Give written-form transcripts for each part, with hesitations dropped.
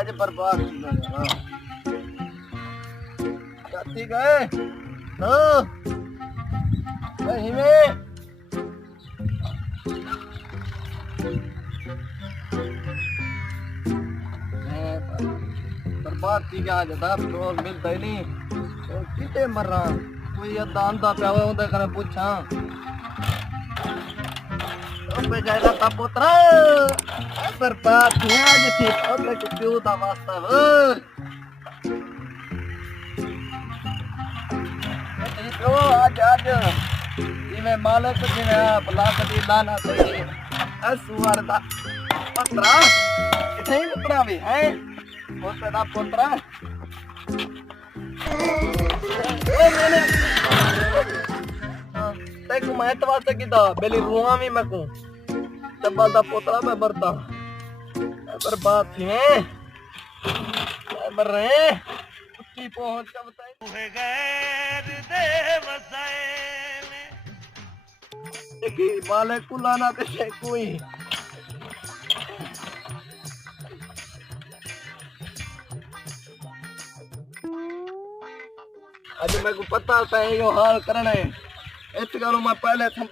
आज बर्बाद जाती गए में बर्बाद की क्या जदा पेट्रोल मिलता ही नहीं तो कितने मर रहा कोई अद्धा अंधा पे हुआ उनसे करे पूछा पे जाएगा ता पुत्रा बर्बाद थी आज थी और के क्यों दा वास्ता तो आज इमे मालिक जिने भला कदी लाना चाहिए असुवर दा पुत्रा किथे पुत्रा भी है पुत्र दा पुत्रा ओ मैंने तेको मैं तो वास्ते कीता बेली रुआ भी मैं को चब्बल दा पुत्रा मैं मरता बर्बाद थी मर रहे उठी पहुंच कब तक गैर दे वसाए में मालिक को लाना ते कोई आज मेरे को पता था यो हाल करना है इस गलो मैं पहले को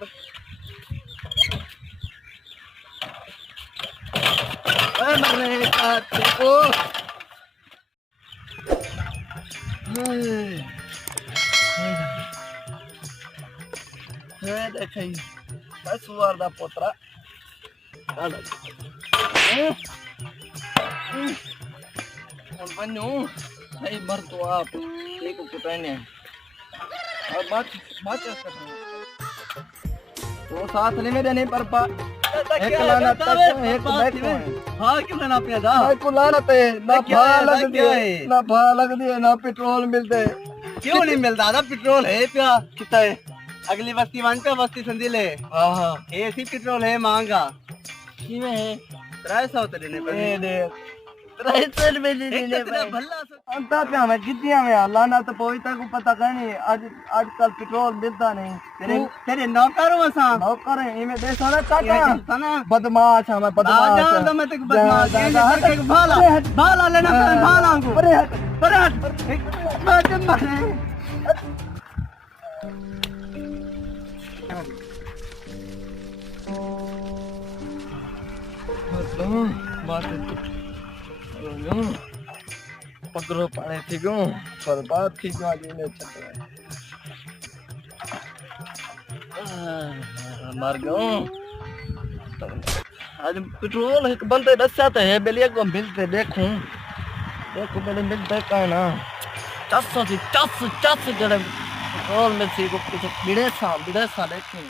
देखी सुअर दा पोतरा बनू सही मर तो आप एक कुटाने और बात तो साथ लेने देने पर एक लाना तक एक बैठ हां क्यों ना पे जा को लाना पे ना भाड़ा लग दिए ना भाड़ा लग दिए ना पेट्रोल मिलते क्यों नहीं मिलता ना पेट्रोल है क्या कितना है अगली बस्ती वन पे बस्ती संदिले हां हां एसी पेट्रोल है महंगा किਵੇਂ है 300 तो देने पड़े दे 300 में देने पड़े भल्ला अंता पे हमें कितिया में लाना तो पोईता को पता नहीं आजकल पेट्रोल मिलता नहीं तेरे नौकर वसा नौकर है इमे दे सारा काटा बदमाश है मैं बदमाश जानदा मैं तेको बदमाश करके भाला भाला लेना भाला को अरे हट मैं तुम मारे बात पकड़ो पाने थी क्यों बर्बाद थी क्यों आज इन्हें चक्कर मर गयो आज पेट्रोल एक बंदे दस्या तो है बेलिया को मिलते देखो पहले मिलते का ना 400 जड़े पेट्रोल में सी को कुछ विदेशा देखो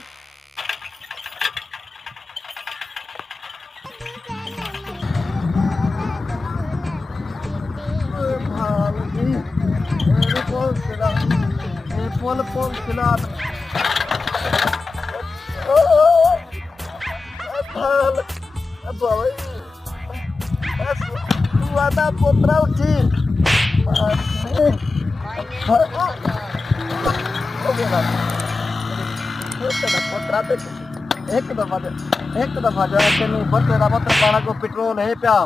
फोन खिला तू आधा पोतरा उठी पोतरा एक दफा जाए तेन बटे का पत्र पाना को पेट्रोल है प्या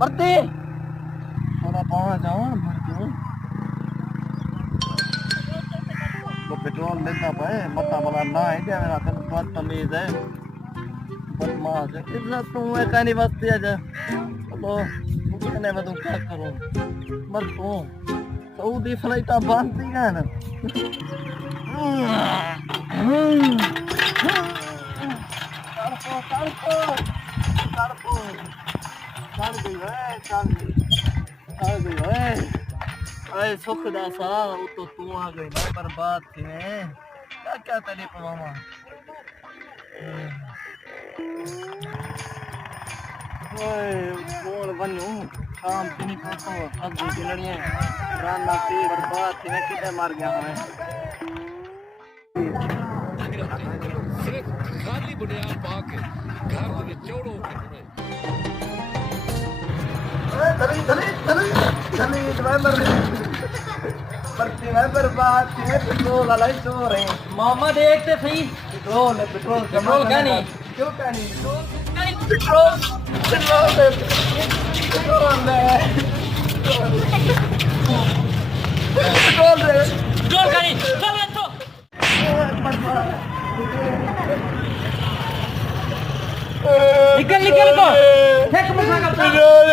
भरती थोड़ा पाना जाओ तो पेट्रोल मिलता पाए मता वाला ना है क्या मेरा तेन बहुत तमीज है बदमाश है इतना तू है कहानी बस्ती है तो कहने में तू क्या करूं मर तू सऊदी फ्लाइट बांधती है ना अरे सुखदा सा वो तो तू आ गई ना बर्बाद थी मैं क्या तेरी मामा ओए बोल बनू काम की नहीं करता अब जो लड़ियां राना पे बर्बाद थी मैं कितने मार गया हमें सिर्फ खाली बुनियाद पाके घर में चौड़ो बर्बाद पेट्रोल वाला चोर है मोहम्मद एक से सही पेट्रोल पेट्रोल क्या नहीं क्यों कहनी पेट्रोल पेट्रोल दे पेट्रोल दे पेट्रोल दे पेट्रोल गाड़ी चल तो निकल निकल को फेंक मोटरसाइकिल पेट्रोल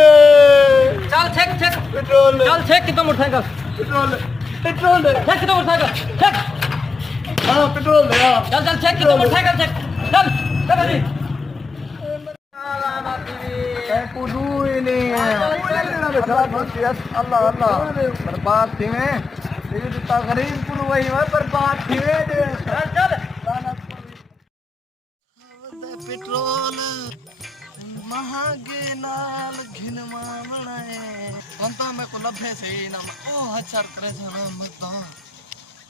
चल फेंक फेंक पेट्रोल चल फेंक तो मोटरसाइकिल पेट्रोल पेट्रोल दे फेंक तो मोटरसाइकिल फेंक हाँ पेट्रोल दे हाँ चल चल फेंक तो मोटरसाइकिल फेंक चल चल जी कुदू ही नहीं है अल्लाह अल्लाह बर्बाद थी मैं जितना गरीब कुल वही है बर्बाद थी चल चल पेट्रोल महंगे नाल घिनवा बनाए अंता में को लभे से ही ना ओ हचर करे था ना मत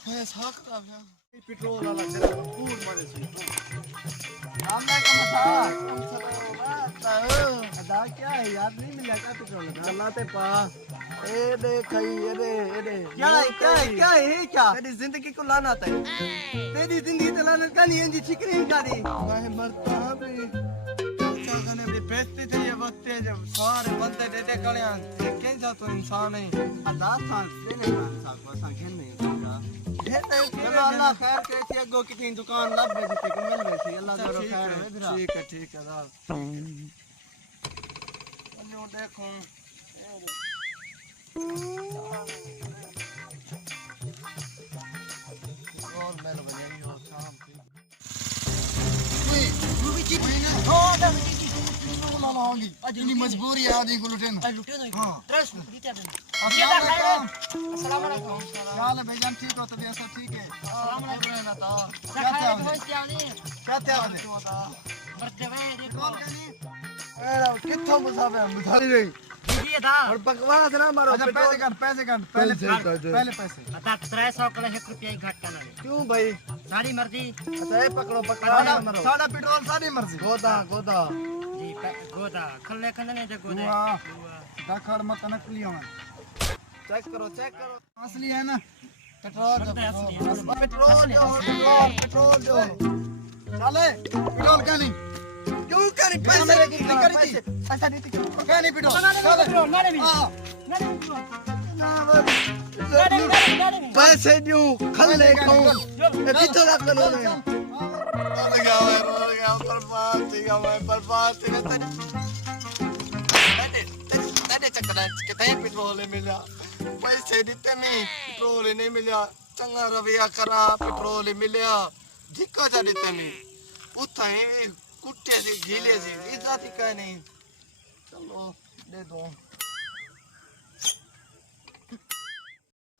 है सकता है पेट्रोल वाला तेरा पूर मारे से नाम का मथा अदा क्या है याद नहीं मिला का पेट्रोल अल्लाह ते पास ए देख ये दे क्या है क्या तेरी जिंदगी को लाना था तेरी जिंदगी तो लाना का नहीं है चिकनी का दी मैं मरता भी चलने भी बेइज्जती थी ये वक्त जब सारे बंदे देते कड़ियां कैसा तो इंसान है अदा था देने का इंसान को संख्या नहीं होगा चलो अल्लाह खैर कैसी अगो कितनी दुकान लब बेचते को मिल वैसी अल्लाह करो खैर है ठीक है दा चलो देखो और मेल बजाई हो शाम की इतनी मजबूरी है आदमी को लुटे ना हाँ अस्सलाम वालेकुम हाल है भाईजान ठीक हो तबीयत सब ठीक है अस्सलाम वालेकुम क्या कित्थों मुसाफिर मुसाफिर नहीं ये था और बकवास ना मारो अच्छा पैसे काट पहले पैसे बता 300 का 1 रुपया ही घट करना क्यों भाई सारी मर्जी अच्छा ये पकड़ो बकवास ना मारो सारा पेट्रोल सारी मर्जी गोदा जी गोदा खल्ले नहीं दे गोदे दखड़ मत नकली हो चेक करो असली है ना पेट्रोल जो चले पेट्रोल क्या नहीं क्यों करी पैसे ऐसा नहीं क्या नहीं पेट्रोल पैसे दूं खल्ले खाऊं कितो रख लो बर्बाद कितने पेट्रोल मिला पैसे देते नहीं पेट्रोल नहीं मिला चंगा रवैया करा पेट्रोल मिला धिक्का चा देते नहीं उठा ही कुत्ते से गीले से इज्जत ही कह नहीं चलो दे दो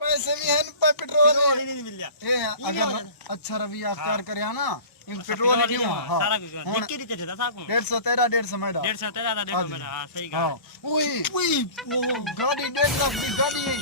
पैसे भी है पर पेट्रोल नहीं मिला अगर अच्छा रवैया अख्तियार करे ना पेट्रोल क्यों सारा निक्की दी थे साहब 150 तेरा 150 मेरा 150 तेरा 150 मेरा हां सही कहा ओए गाड़ी 1.5 लाख की गाड़ी है